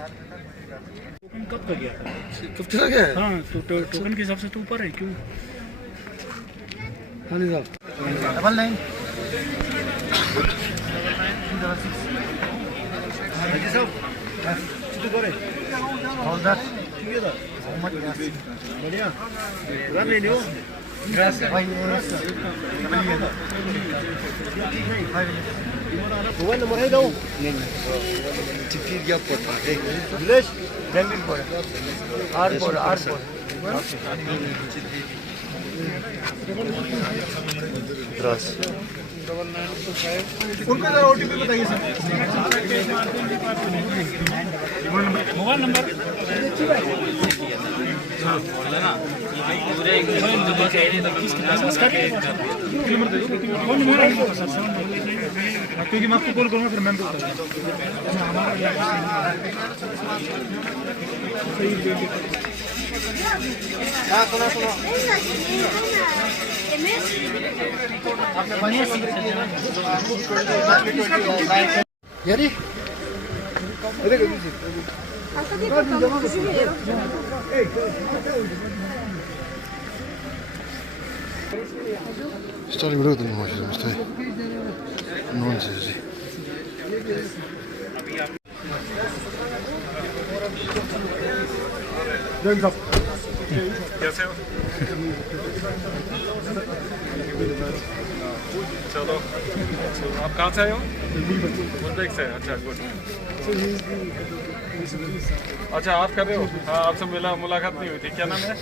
Token कब का गया था? 50 का गया है? हाँ, तो टोकन के हिसाब से तो ऊपर है क्यों? हाँ जी साहब। 99 all that how much बढ़िया रन ले लियो भाई मोबाइल नंबर है दो नहीं चिट्ठी क्या पड़ता है village banking code R code Dras उनका जरा ओटीपी बताइए सर मोबाइल नंबर क्योंकि मैं आपको कॉल करूँगा फिर मैम सुनो यानी Stali mi rudno može da mi stoji. Nonsense. कैसे हो? चलो आप कहाँ से आए हो? मुंबई से। अच्छा गुड। अच्छा आप कर रहे हो? हाँ आपसे मुलाकात नहीं हुई थी, क्या नाम है?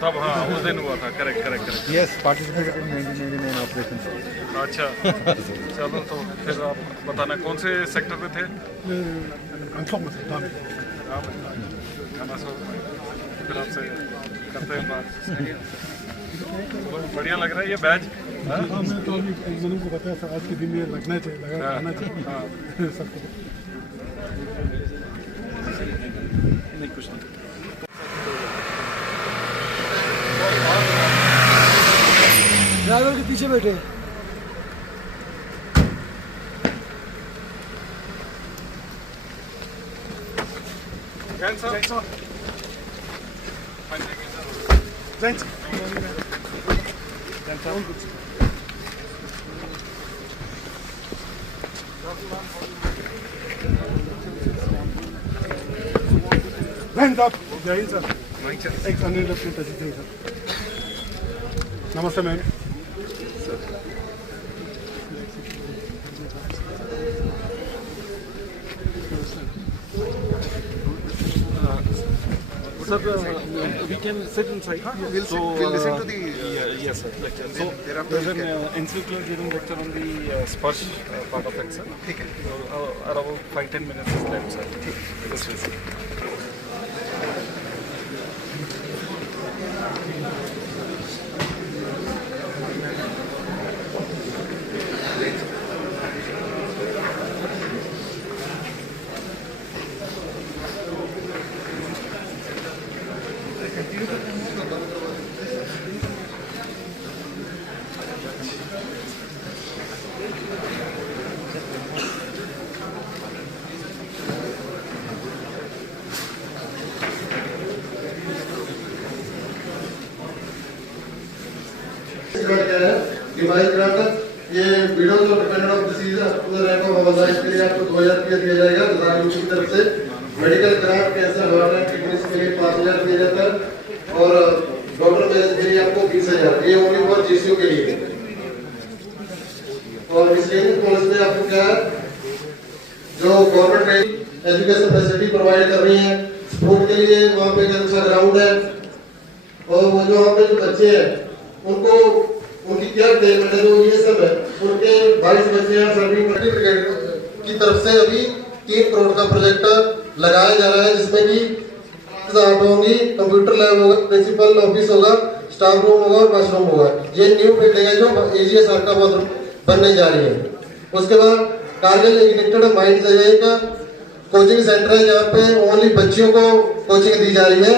तब हाँ उस दिन हुआ था। Correct yes participated in 1999 operation. अच्छा चलो तो फिर आप बताना कौन से सेक्टर में थे? फिर आपसे करते हैं बात। बढ़िया लग रहा है ये बैच। हाँ मैं तो अभी मैंने को बताया था आज के दिन में लगना चाहिए सबको। नहीं कुछ नहीं। ड्राइवर के पीछे बैठे नमस्ते ma'am. Sir, we can sit inside. We'll listen to the yes sir lecture. So there's an NCLT giving lecture on the Sparsh part of it, sir. ठीक है So, around 5-10 minutes is left, sir. This is ये video जो dependent of disease rank of हवाला इसके लिए आपको 2000 रुपया दिया जाएगा यूपी की तरफ से। Medical grant cancer heart and kidneys के लिए 5000 दिया जाता है और डॉक्टर मैरिज के लिए आपको 20000। ये ओनली फॉर जीसीओ के लिए। और इसलिए कॉलेज में आपको क्या है जो गवर्नमेंट एजुकेशन फैसिलिटी प्रोवाइड कर रही है। स्पोर्ट के लिए वहाँ पे अच्छा ग्राउंड है और वो जो वहाँ पे जो बच्चे हैं उनको उनकी क्या पेमेंट है जो ये सब है उनके 22 बच्चे हैं सर्विंग की तरफ से अभी 3 करोड़ का प्रोजेक्ट लगाया जा रहा है जिसमें कि होंगी, कंप्यूटर लैब होगा, प्रिंसिपल ऑफिस होगा, स्टाफ रूम होगा और वॉशरूम होगा। ये न्यू बिल्डिंग है जो एजीएस का बनने जा रही है। उसके बाद कारगिल इग्निटेड माइंड एक कोचिंग सेंटर है जहाँ पे ओनली बच्चियों को कोचिंग दी जा रही है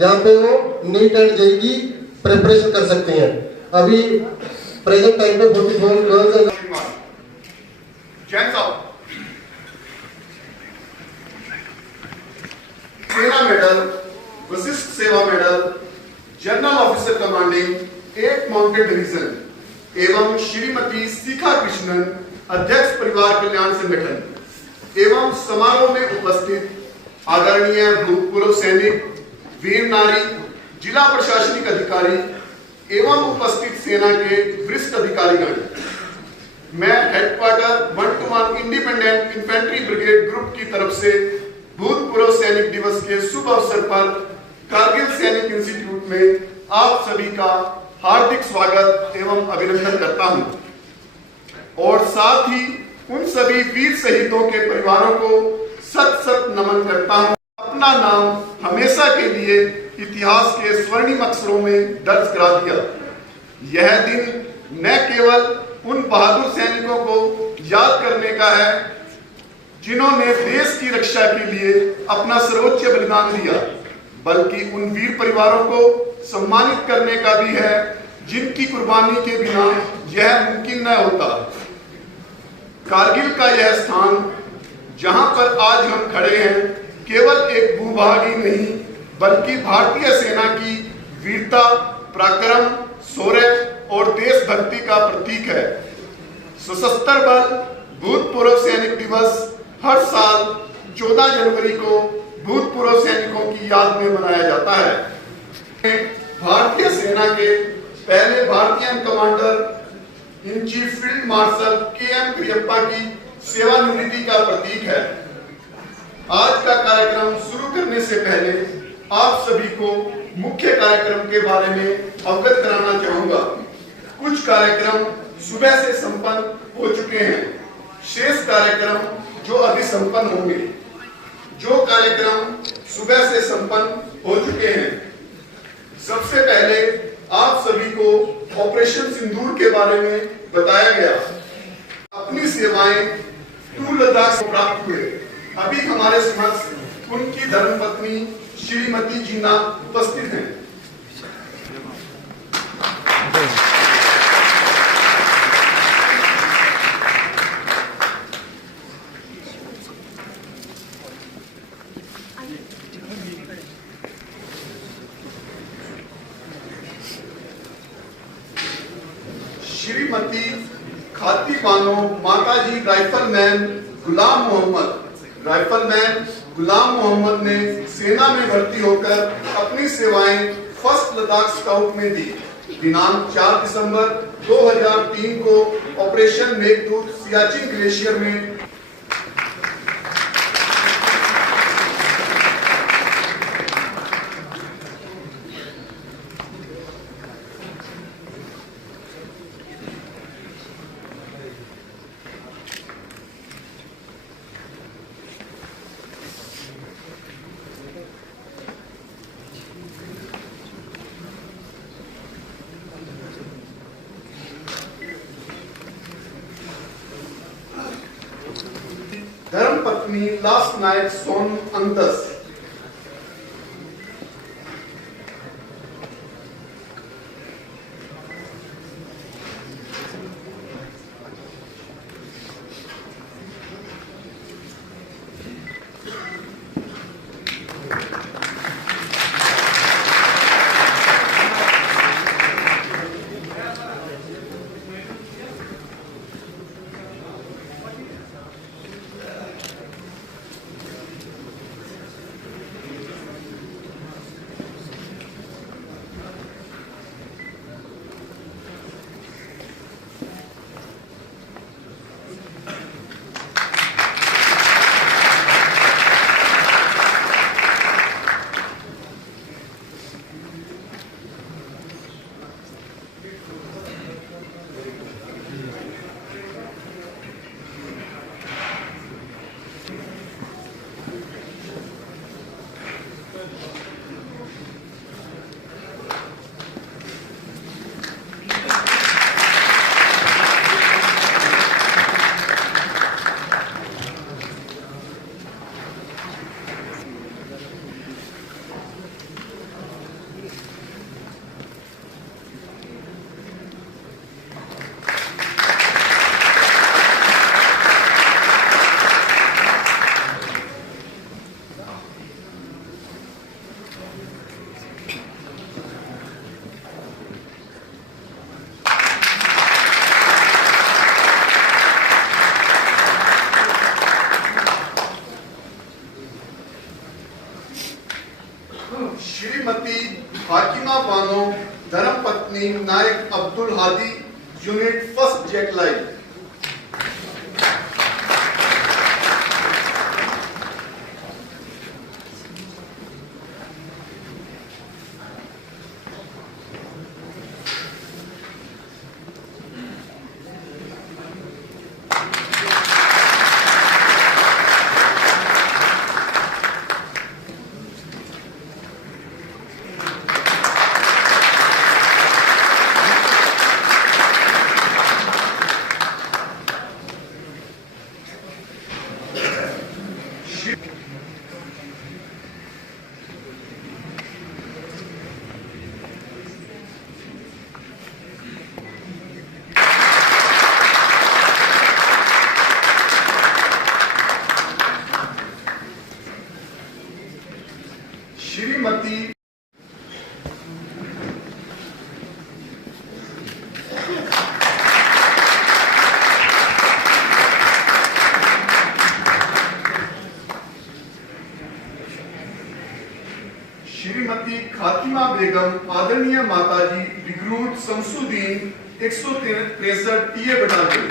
जहाँ पे वो नीट एंड जेईई की प्रिपरेशन कर सकते हैं। अभी प्रेजेंट टाइम पे 44 गर्ल्स हैं। सेना मेडल, वशिष्ठ सेवा medal, general officer commanding 8 mounted division एवं श्रीमती शिखा कृष्णन, अध्यक्ष परिवार कल्याण संगठन एवं समारोह में उपस्थित आदरणीय भूतपूर्व सैनिक, वीर नारी, जिला प्रशासनिक अधिकारी एवं उपस्थित सेना के वरिष्ठ अधिकारीगण, मैं headquarter 121 independent infantry brigade group की तरफ से भूतपूर्व सैनिक दिवस के शुभ अवसर पर कारगिल सैनिक इंस्टीट्यूट में आप सभी का हार्दिक स्वागत एवं अभिनंदन करता हूं और साथ ही उन सभी वीर शहीदों के परिवारों को सत सत नमन करता हूं। अपना नाम हमेशा के लिए इतिहास के स्वर्णिम अक्षरों में दर्ज करा दिया। यह दिन न केवल उन बहादुर सैनिकों को याद करने का है जिन्होंने देश की रक्षा के लिए अपना सर्वोच्च बलिदान दिया, बल्कि उन वीर परिवारों को सम्मानित करने का भी है जिनकी कुर्बानी के बिना यह मुमकिन न होता। कारगिल का यह स्थान जहां पर आज हम खड़े हैं केवल एक भूभाग ही नहीं बल्कि भारतीय सेना की वीरता, पराक्रम, शौर्य और देशभक्ति का प्रतीक है। सशस्त्र बल भूतपूर्व सैनिक दिवस हर साल 14 जनवरी को भूतपूर्व सैनिकों की याद में मनाया जाता है। भारतीय सेना के पहले भारतीय commander in chief field marshal KM. Cariappa की सेवानिवृत्ति का प्रतीक है। आज का कार्यक्रम शुरू करने से पहले आप सभी को मुख्य कार्यक्रम के बारे में अवगत कराना चाहूंगा। कुछ कार्यक्रम सुबह से संपन्न हो चुके हैं, शेष कार्यक्रम जो अभी संपन्न होंगे। जो कार्यक्रम सुबह से संपन्न हो चुके हैं, सबसे पहले आप सभी को ऑपरेशन सिंदूर के बारे में बताया गया। अपनी सेवाएं टू लद्दाख से प्राप्त हुए। अभी हमारे समक्ष उनकी धर्मपत्नी श्रीमती जीना उपस्थित हैं। श्रीमती खाती बानो माताजी राइफलमैन गुलाम मोहम्मद ने सेना में भर्ती होकर अपनी सेवाएं फर्स्ट लद्दाख स्काउट में दी। दिनांक 4 दिसंबर 2003 को ऑपरेशन मेघदूत सियाचिन ग्लेशियर में धर्मपत्नी लास्ट नाइट सोन अंतस। अब्दुल हादी, यूनिट 1st जेट लाइन। श्रीमती खातिमा बेगम, आदरणीय माताजी, रिक्रूट शमसुद्दीन 163 टीए बटालियन।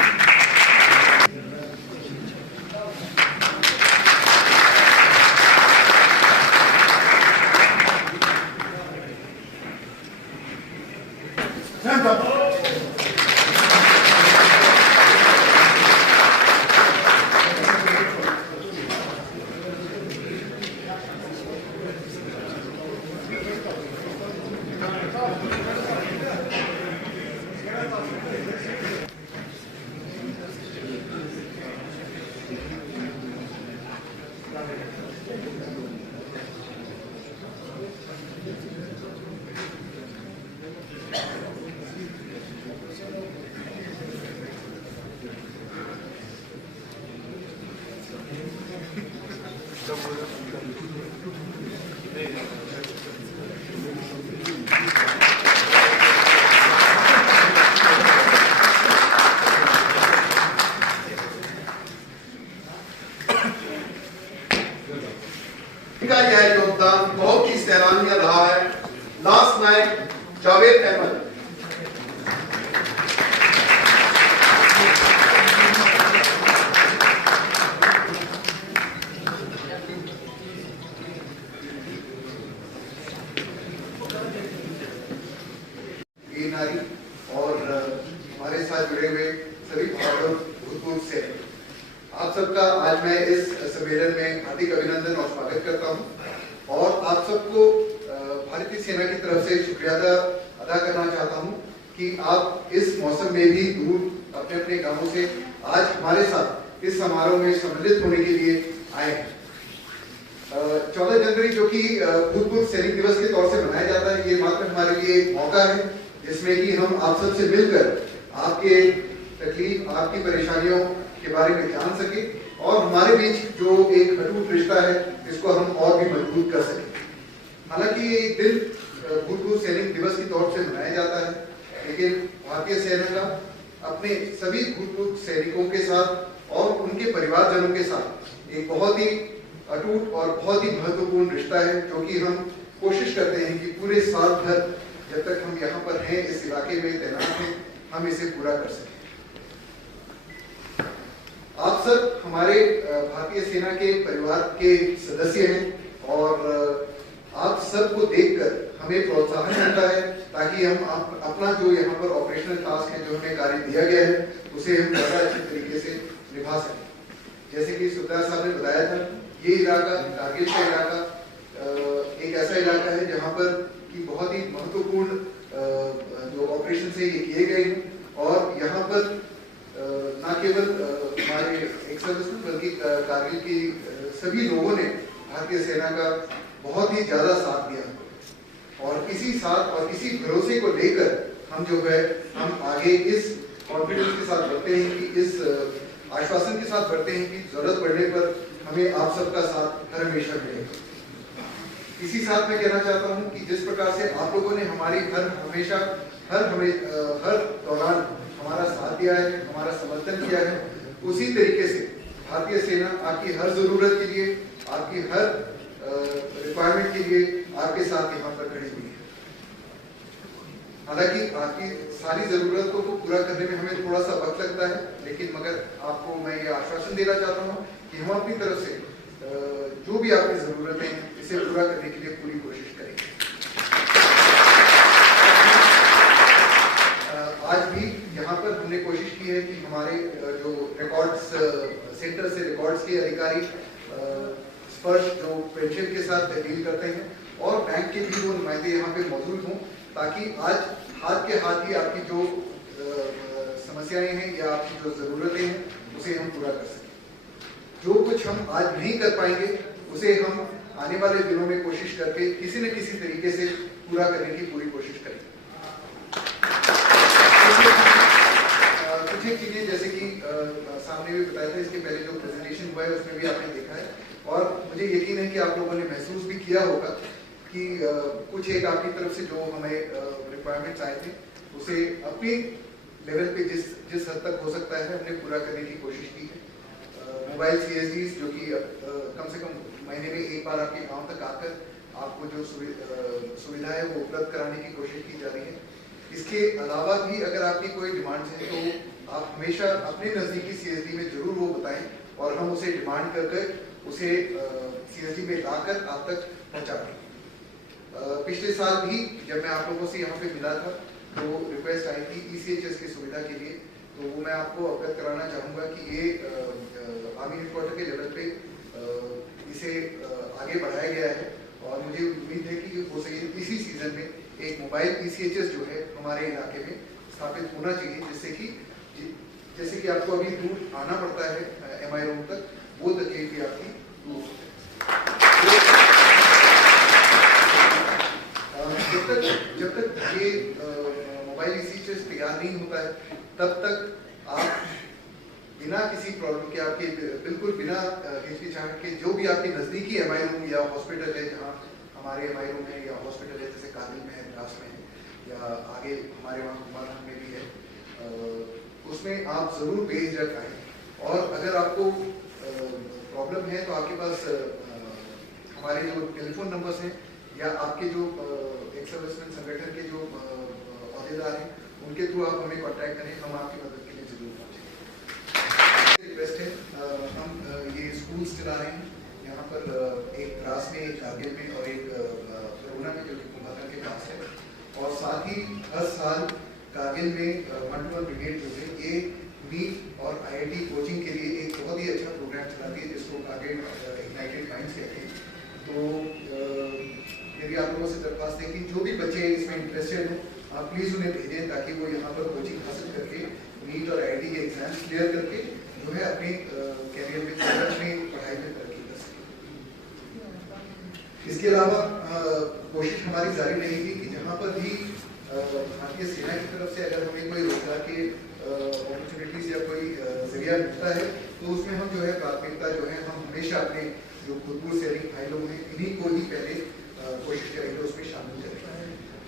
इनका यह योगदान बहुत ही सराहनीय रहा है। लास्ट नाइट जावेद अहमद, नारी और हमारे साथ जुड़े हुए सभी भूतपूर्व से आप सबका आज मैं इस सम्मेलन में हार्दिक अभिनंदन और स्वागत करता हूं और आप सबको भारतीय सेना की तरफ से शुक्रिया अदा करना चाहता हूं कि आप इस मौसम में भी दूर अपने अपने गांवों से आज हमारे साथ इस समारोह में सम्मिलित होने के लिए आए हैं। 14 जनवरी जो कि भूतपूर्व सैनिक दिवस के तौर से मनाया जाता है, ये मात्र हमारे लिए एक मौका है जिसमें कि हम आप सबसे मिलकर आपके तकलीफ, आपकी परेशानियों के बारे में जान सके और हमारे बीच जो एक अटूट रिश्ता है इसको हम और भी मजबूत कर सके। हालांकि ये दिन भूतपूर्व सैनिक दिवस के तौर से मनाया जाता है, लेकिन भारतीय सेना का अपने सभी भूतपूर्व सैनिकों के साथ और उनके परिवारजनों के साथ एक बहुत ही अटूट और बहुत ही महत्वपूर्ण रिश्ता है, जो कि हम कोशिश करते हैं कि पूरे साल भर जब तक हम यहाँ पर हैं, इस इलाके में तैनात हैं, हम इसे पूरा कर सकें। आप सब हमारे भारतीय सेना के परिवार के सदस्य हैं और आप सबको देखकर हमें प्रोत्साहन मिलता है ताकि हम अपना जो यहाँ पर ऑपरेशनल टास्क है, जो हमें कार्य दिया गया है, उसे हम ज़्यादा अच्छे तरीके से निभा सकें। जैसे कि सुबेदार साहब ने बताया था, ये इलाका, टारगेट का इलाका एक ऐसा इलाका है जहाँ पर कि बहुत ही महत्वपूर्ण जो ऑपरेशन है ये किए गए हैं और यहाँ पर न केवल हमारे एक्स सर्विसमैन बल्कि कारगिल की सभी लोगों ने भारतीय सेना का बहुत ही ज्यादा साथ दिया और इसी साथ और इसी भरोसे को लेकर हम जो है हम आगे इस कॉन्फिडेंस के साथ बढ़ते हैं कि इस आश्वासन के साथ बढ़ते हैं कि जरूरत पड़ने पर हमें आप सबका साथ हर हमेशा मिलेगा। इसी साथ मैं कहना चाहता हूं कि जिस प्रकार से आप लोगों ने हमारी हर दौरान हमारा साथ दिया है, हमारा समर्थन किया है, उसी तरीके से भारतीय सेना आपकी हर जरूरत के लिए, आपकी हर रिक्वायरमेंट के लिए आपके साथ यहाँ पर खड़ी हुई है। हालांकि आपकी सारी जरूरतों को पूरा करने में हमें थोड़ा सा वक्त लगता है, लेकिन मगर आपको मैं ये आश्वासन देना चाहता हूँ कि हम अपनी तरफ से जो भी आपकी जरूरतें हैं इसे पूरा करने के लिए पूरी कोशिश करेंगे। आज भी यहाँ पर हमने कोशिश की है कि हमारे जो रिकॉर्ड्स सेंटर से रिकॉर्ड्स के अधिकारी स्पर्श जो पेंशन के साथ डील करते हैं और बैंक के भी वो नुमाइंदे यहाँ पे मौजूद हों, ताकि आज हाथ के हाथ ही आपकी जो समस्याएं हैं या आपकी जो जरूरतें हैं उसे हम पूरा कर सकें। जो कुछ हम आज नहीं कर पाएंगे उसे हम आने वाले दिनों में कोशिश करके किसी न किसी तरीके से पूरा करने की पूरी कोशिश करेंगे। कुछ एक चीजें जैसे कि सामने भी बताया था, इसके पहले जो प्रेजेंटेशन हुआ है उसमें भी आपने देखा है और मुझे यकीन है कि आप लोगों ने महसूस भी किया होगा कि कुछ एक आपकी तरफ से जो हमें रिक्वायरमेंट्स आए थे उसे अपनी लेवल पे जिस हद तक हो सकता है हमने पूरा करने की कोशिश की है। मोबाइल CSDs जो कि कम से कम महीने में एक बार आपके गांव तक आकर आपको जो सुविधा है वो उपलब्ध कराने की कोशिश की जा रही है। इसके अलावा भी अगर आपकी कोई डिमांड्स है तो आप हमेशा अपने नज़दीकी CSD में जरूर वो बताएं और हम उसे डिमांड कर उसे CSD में लाकर आप तक पहुँचा दें। पिछले साल भी जब मैं आप लोगों से यहाँ पे मिला था तो रिक्वेस्ट आई थी ECHS की सुविधा के लिए, तो वो मैं आपको अवगत कराना चाहूँगा कि ये आर्मी हेडक्वार्टर के लेवल पे इसे आगे बढ़ाया गया है और मुझे उम्मीद है कि हो सके इसी सीजन में एक मोबाइल ECHS जो है हमारे इलाके में स्थापित होना चाहिए, जैसे कि आपको अभी दूर आना पड़ता है MI रूम तक, वो तकलीफ भी आपकी दूर हो। जब तक ये मोबाइल ECHS तैयार नहीं होता है तब तक आप बिना किसी प्रॉब्लम के आपके बिल्कुल बिना हिचकिचाहट के जो भी आपके नजदीकी MI रूम या हॉस्पिटल है, जहाँ हमारे MI रूम है या हॉस्पिटल है जैसे कादिल में है, द्रास में है या आगे हमारे वहाँ कुमारहंड में भी है, उसमें आप जरूर बेझिझक आए। और अगर आपको प्रॉब्लम है तो आपके पास हमारे जो टेलीफोन नंबर्स हैं या आपके जो एक्स सर्विसमैन संगठन के जो अहदेदार हैं उनके थ्रू आप हमें कांटेक्ट करें, हम आपकी मदद के लिए जरूर पहुँचेंगे। रिक्वेस्ट है, हम ये स्कूल्स चला रहे हैं यहाँ पर, एक द्रास में, एक कारगिल में और एक बरुना में जो कि कुमारहंड के पास है, और साथ ही हर साल कारगिल में 1-to-1 ब्रिगेड जो है ये नीट और IIT कोचिंग के लिए एक बहुत ही अच्छा प्रोग्राम चलाती है जिसको कारगिल इग्नाइटेड माइंड्स कहते हैं। तो मेरी आप लोगों से दरख्वास्त है कि जो भी बच्चे इसमें इंटरेस्टेड हो आप प्लीज़ उन्हें भेजें ताकि वो यहाँ पर कोचिंग हासिल करके नीट और IIT के एग्जाम्स क्लियर करके जो है अपने कैरियर में अपनी पढ़ाई में तरक्की कर सके। इसके अलावा कोशिश हमारी जारी रहेगी कि जहाँ पर भी भारतीय सेना की तरफ से अगर हमें कोई रोजगार के अपॉर्चुनिटीज या कोई जरिया मिलता है तो उसमें हम जो है प्राथमिकता जो है हम हमेशा अपने जो भूतपूर्व सैनिक भाई लोग हैं इन्हीं को ही पहले कोशिश करेंगे उसमें शामिल करेंगे।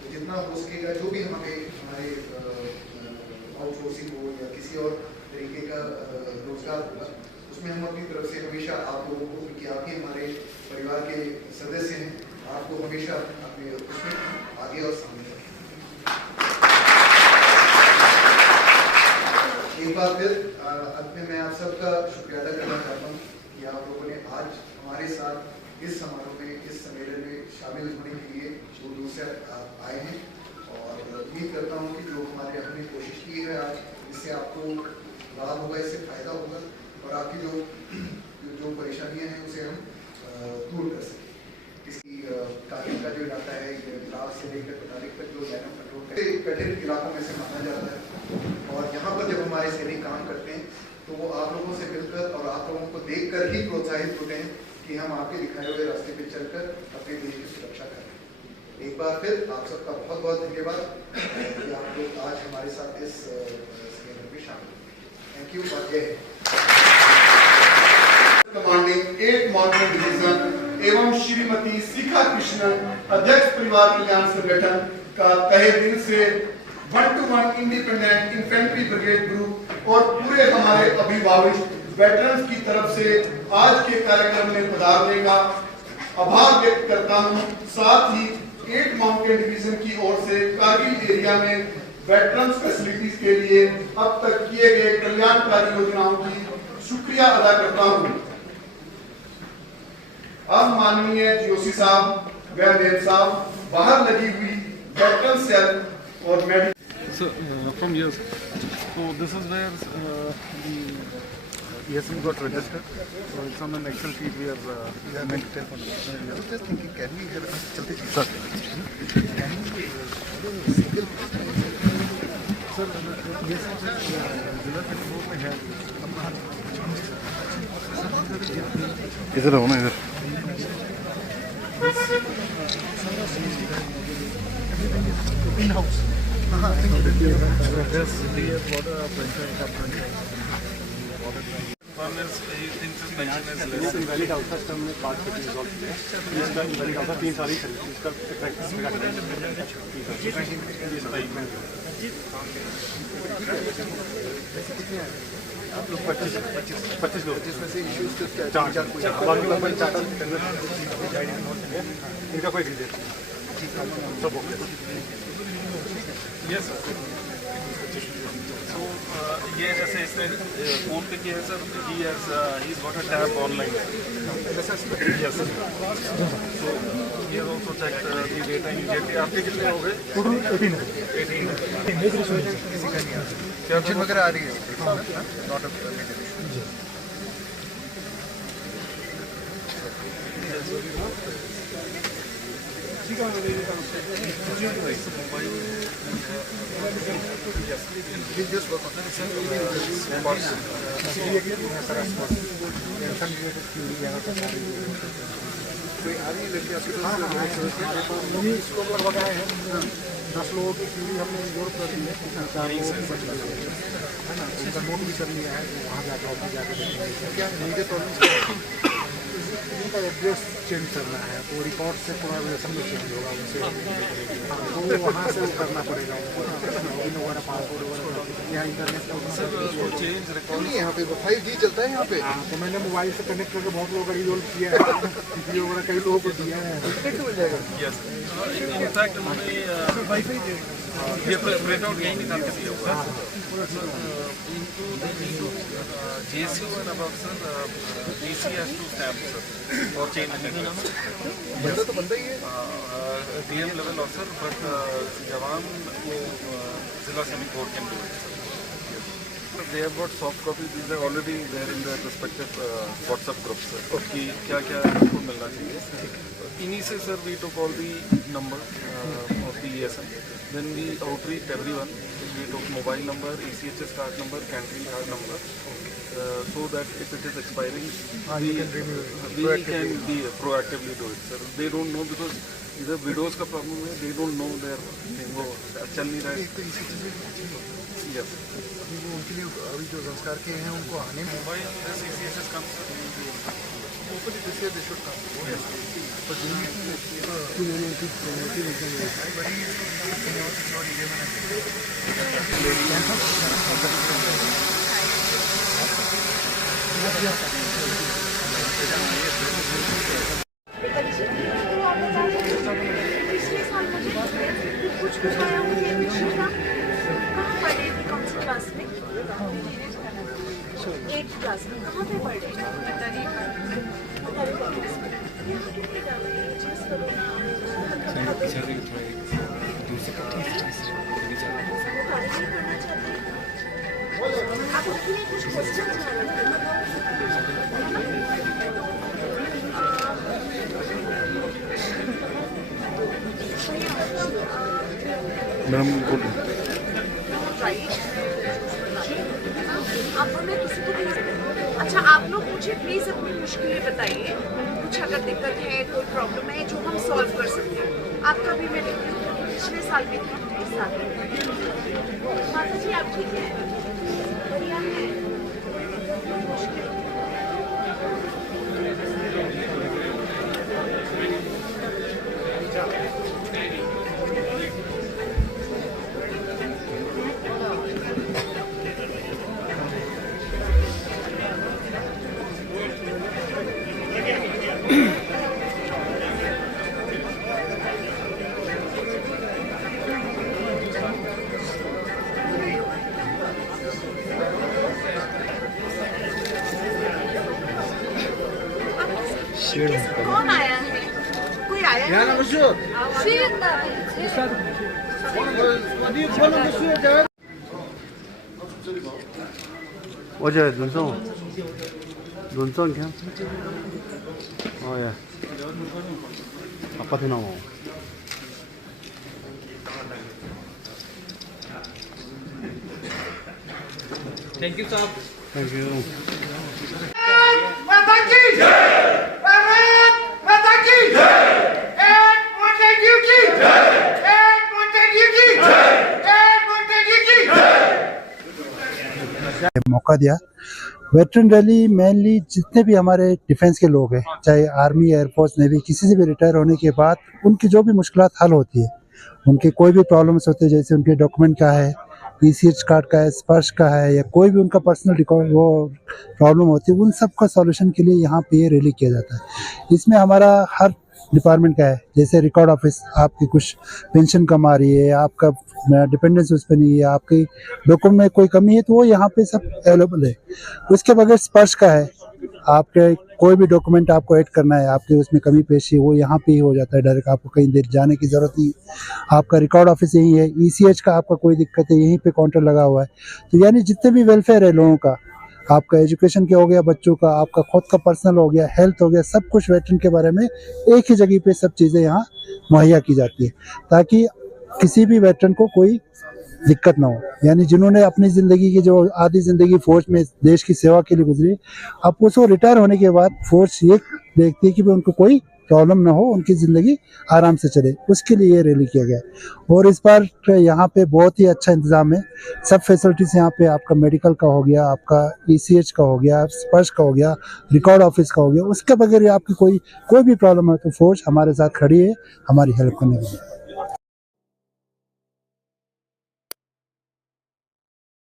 तो जितना हो सकेगा जो भी हमें हमारे आउटसोर्सिंग हो या किसी और तरीके का रोजगार होगा उसमें हम अपनी तरफ से हमेशा आप लोगों को, क्योंकि आप ही हमारे परिवार के सदस्य हैं, आपको हमेशा अपने उसमें आगे और सामने रखें। एक बार फिर अंत में मैं आप सबका शुक्रिया अदा करना चाहता हूँ कि आप लोगों ने आज हमारे साथ इस समारोह में, इस सम्मेलन में शामिल होने के लिए दूर दूर से आए हैं और उम्मीद करता हूँ कि जो हमारे हमने कोशिश की है आज इससे आपको लाभ होगा, इससे फायदा होगा और आपकी जो परेशानियाँ हैं उसे हम दूर कर सकें। इसकी कारगिल का जो इलाका है द्रास से लेकर कटारिक तक जो लाइन ऑफ कंट्रोल कठिन इलाकों में से माना जाता है और यहाँ पर जब हमारे सैनिक काम करते हैं तो वो आप लोगों से मिलकर और आप लोगों को देखकर ही प्रोत्साहित होते हैं कि हम आपके दिखाए हुए रास्ते पे चलकर अपने देश की सुरक्षा करें। एक बार फिर आप सबका बहुत बहुत धन्यवाद कि आप लोग आज हमारे साथ इस सम्मेलन में शामिल हुए। Thank you. और जय कमांडिंग 8 मॉडल डिवीजन एवं श्रीमती शिखा कृष्णन अध्यक्ष परिवार कल्याण संगठन का तहे दिल से 1-to-1 independent infantry brigade group और पूरे हमारे अभिभावक वेटरन्स की तरफ से आज के कार्यक्रम में पधारने का आभार व्यक्त करता हूं। साथ ही 8 माउंटेन डिवीजन की ओर से कारगिल एरिया में वेटरन्स फैसिलिटीज के लिए अब तक किए गए कल्याणकारी योजनाओं की शुक्रिया अदा करता हूं। अब माननीय जीओसी साहब व देव साहब बाहर लगी हुई वेटरन सेल और medical So from here, so this is where the ESM got registered. So it's on an Excel sheet we are meant to take. I was just thinking, can we have चलते चलते Sir, इधर आओ ना इधर one is he thinks his pension is less. Invalid outcome term में part के resolve किया इसका इनवैलिड आउटकम 3 साल ही खरीद इसका प्रैक्टिस में आप लोग 25 लोग जिसमें से इश्यूज तो क्या चार बाकी लोग भाई चार्टर इनका कोई रीजन सब ओके Yes, sir. So ये जैसे इसने फोन पे किया है sir, he's got a tab online. Yes, sir. So he has also checked the data immediately. आपके कितने हो गए? टोटल 18 पेंशन वगैरह आ रही है नॉट अ कोई आ रही है लड़की आपके लगभग आए हैं 10 लोगों की क्यूरी हमने यूरोप कर दी है 4 लोगों की बची है ना उनका नोट भी कर लिया है वहाँ जाकर ऑफिस जाकर देखेंगे क्या मेजर प्रॉब्लम उनका एड्रेस चेंज करना है तो रिकॉर्ड से पूरा रिलेशन में चेंज होगा उनसे तो वहाँ से वो करना पड़ेगा उनको लॉगिन वगैरह पासवर्ड वगैरह या इंटरनेट का सर उसको चेंज रिकॉर्ड नहीं यहाँ पे 5G चलता है यहाँ पे तो मैंने मोबाइल से कनेक्ट करके बहुत लोगों का रिजोल्व किया है वीडियो वगैरह कई लोगों को दिया है इंटरनेट मिल जाएगा यस इनफैक्ट उन्होंने ये प्रिंट आउट यही निकाल के दिया हुआ है इनको JSU and above sir DC has to stamp sir और change बंदा तो बंदा ही है DM level officer but जवान वो जिला सैनिक board can do it sir they have got soft copy these are already there in their respective WhatsApp groups sir कि क्या क्या इनको मिलना चाहिए इन्हीं से sir we took all the number of the ESM then we outreached everyone we took mobile number ECHS card number canteen card number so that if it is expiring we can be proactively do it sir they don't know because इधर widows का problem है they don't know their thing वो चल नहीं रहा है yes उनके लिए अभी जो संस्कार के हैं उनको आने में mobile ECHS comes hopefully this year they should come yes but we need पिछले साल मुझे कुछ बताया मुझे एडमिशन का कहाँ पढ़े थे कौन सी क्लास में 8th क्लास में कहाँ पे पढ़े आप उसके लिए कुछ क्वेश्चन मैडम आप मैं किसी को भेज अच्छा आप लोग मुझे प्लीज अपनी मुश्किलें बताइए कुछ अगर दिक्कत है कोई प्रॉब्लम है जो हम सॉल्व कर सकते हैं आपका भी मैं देखती हूँ पिछले साल भी था इस साल माता जी आप ठीक है बढ़िया है मुश्किल कौन आया है? कोई आया है? 어제 눈성 그냥 예 아파트 나무 थैंक यू साहब 땡큐 माता की जय, भारत माता की जय, एक मोंटेग्यू की जय, एक मोंटेग्यू की जय, एक मोंटेग्यू की जय। मौका दिया। वेटरन रैली मेनली जितने भी हमारे डिफेंस के लोग हैं, चाहे आर्मी, एयरफोर्स, नेवी, किसी से भी रिटायर होने के बाद उनकी जो भी मुश्किलात हल होती है, उनके कोई भी प्रॉब्लम्स होते हैं, जैसे उनके डॉक्यूमेंट का है, ECH कार्ड का है, स्पर्श का है, या कोई भी उनका पर्सनल रिकॉर्ड वो प्रॉब्लम होती है, उन सब का सॉल्यूशन के लिए यहाँ पे ये रैली किया जाता है। इसमें हमारा हर डिपार्टमेंट का है, जैसे रिकॉर्ड ऑफिस, आपकी कुछ पेंशन कम आ रही है, आपका डिपेंडेंस उस पर नहीं है, आपकी डॉक्यूमेंट में कोई कमी है, तो वो यहाँ पे सब अवेलेबल है। उसके बगैर स्पर्श का है, आपके कोई भी डॉक्यूमेंट आपको ऐड करना है, आपके उसमें कमी पेशी वो यहाँ पे ही हो जाता है डायरेक्ट, आपको कहीं देर जाने की ज़रूरत नहीं है। आपका रिकॉर्ड ऑफिस यही है। ECH का आपका कोई दिक्कत है, यहीं पे काउंटर लगा हुआ है। तो यानी जितने भी वेलफेयर है लोगों का, आपका एजुकेशन के हो गया, बच्चों का, आपका खुद का पर्सनल हो गया, हेल्थ हो गया, सब कुछ वेटरन के बारे में एक ही जगह पे सब चीज़ें यहाँ मुहैया की जाती है, ताकि किसी भी वेटरन को कोई दिक्कत ना हो। यानी जिन्होंने अपनी ज़िंदगी की जो आधी ज़िंदगी फौज में देश की सेवा के लिए गुजरी, अब उसको रिटायर होने के बाद फौज ये देखती है कि उनको कोई प्रॉब्लम ना हो, उनकी ज़िंदगी आराम से चले, उसके लिए ये रैली किया गया। और इस बार यहाँ पे बहुत ही अच्छा इंतज़ाम है, सब फैसिलिटीज़ यहाँ पे आपका मेडिकल का हो गया, आपका ECH का हो गया, स्पर्श का हो गया, रिकॉर्ड ऑफिस का हो गया। उसके बगैर आपकी कोई भी प्रॉब्लम है तो फौज हमारे साथ खड़ी है हमारी हेल्प करने के लिए।